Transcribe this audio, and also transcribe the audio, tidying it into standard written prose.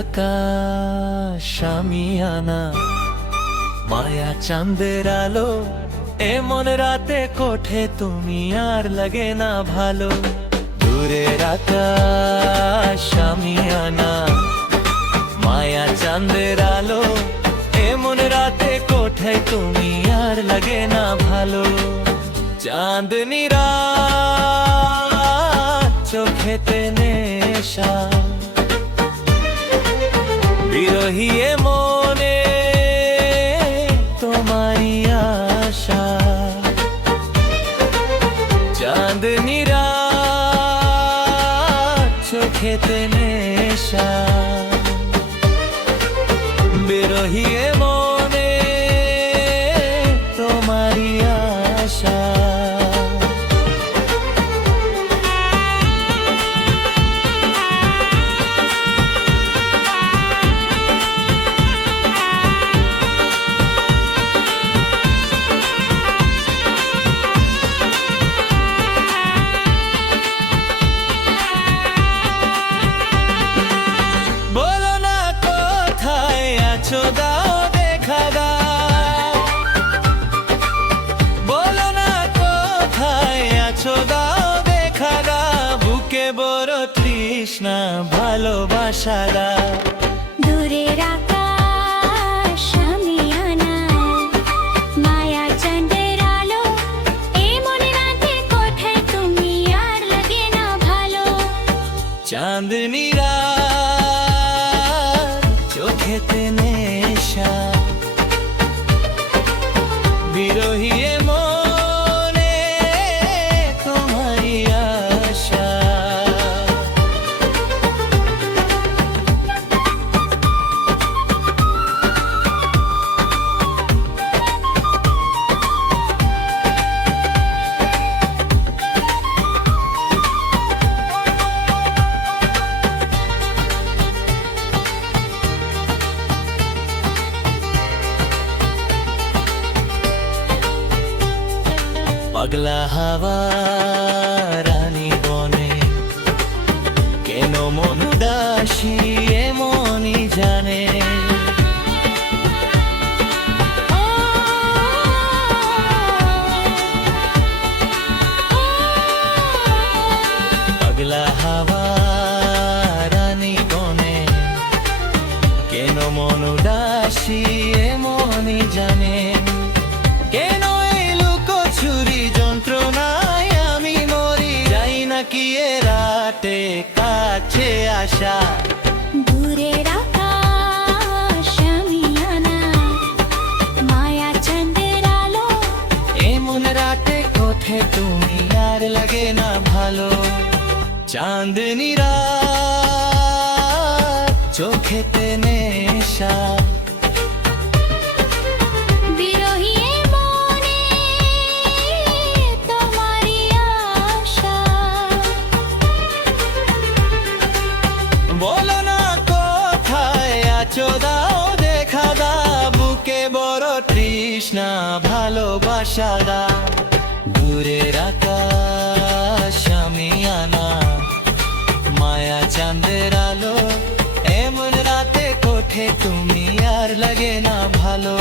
আকাশ আমিয়ানা মায়া চাঁদের আলো এমন রাতে কোঠে তুমি আর লাগে না ভালো। দূরের আকাশ আমিয়ানা মায়া চাঁদের আলো এমন রাতে কোঠে তুমি আর লাগে না ভালো। চাঁদনি রাত চোখেতে নেশা বিরহী মনে তোমারি আশা। চাঁদনি রাত চোখেতে নেশা বিরহী মনে তোমারি আশা। দাও দেখা দাও, বলো না কোথায় আছো দাও দেখা দাও। বুকে বড় তৃষ্ণা ভালোবাসা দাও। দূরের আকাশ আমিয়ানা মায়া চাঁদের আলো এমন রাতে কোথায় তুমি আর লাগে না ভালো। চাঁদনি রাত চোখেতে নেশা বিরহী মনে তোমারি আশা। পাগলা হাওয়া রানী বনে কেন মন দাসী এমনই জানে। পাগলা হাওয়া রানী বনে কেন মন দাসী এমনই জানে। কেন ছুরি যন্ত্রণায় আমি মরি যাই নাকি এ রাতে কাছে আসা। দূরের আকাশ আমিয়ানা মায়া চাঁদের আলো এমন রাতে কোঠে তুমি আর লাগে না ভালো। চাঁদনি রাত চোখেতে নেশা বলো না কোথায় আছো দাও দেখা দাও। বুকে বড় তৃষ্ণা ভালোবাসা দাও। দূরের আকাশ আমিয়ানা মায়া চাঁদের আলো এমন রাতে কোঠে তুমি আর লাগে না ভালো।